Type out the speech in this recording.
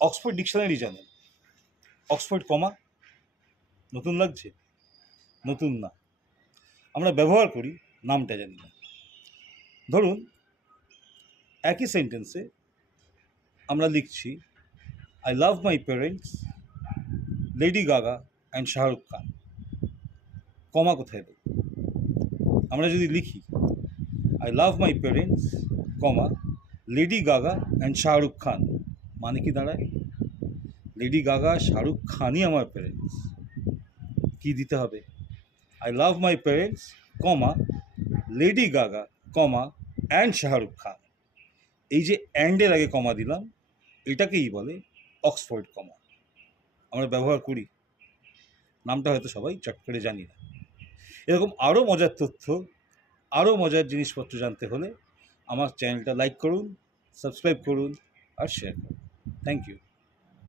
Oxford dictionary জানেন? Oxford কমা নতুন লাগছে? নতুন না, আমরা ব্যবহার করি, নামটা জানি না। ধরুন একই সেন্টেন্সে আমরা লিখছি I love my parents, lady Gaga and Shahrukh Khan. Comma কোথায় দেব? আমরা যদি লিখি I love my parents, comma lady Gaga and Shahrukh Khan, মানে কি দাঁড়ায়? লেডি গাগা শাহরুখ খানই আমার প্যারেন্টস। কি দিতে হবে? I love my parents, comma lady Gaga, comma and Shahrukh Khan. এই যে অ্যান্ডের আগে কমা দিলাম, এটাকেই বলে অক্সফোর্ড কমা। আমরা ব্যবহার করি, নামটা হয়তো সবাই চট করে জানি না। এরকম আরও মজার তথ্য, আরও মজার জিনিসপত্র জানতে হলে আমার চ্যানেলটা লাইক করুন, সাবস্ক্রাইব করুন আর শেয়ার করুন। Thank you.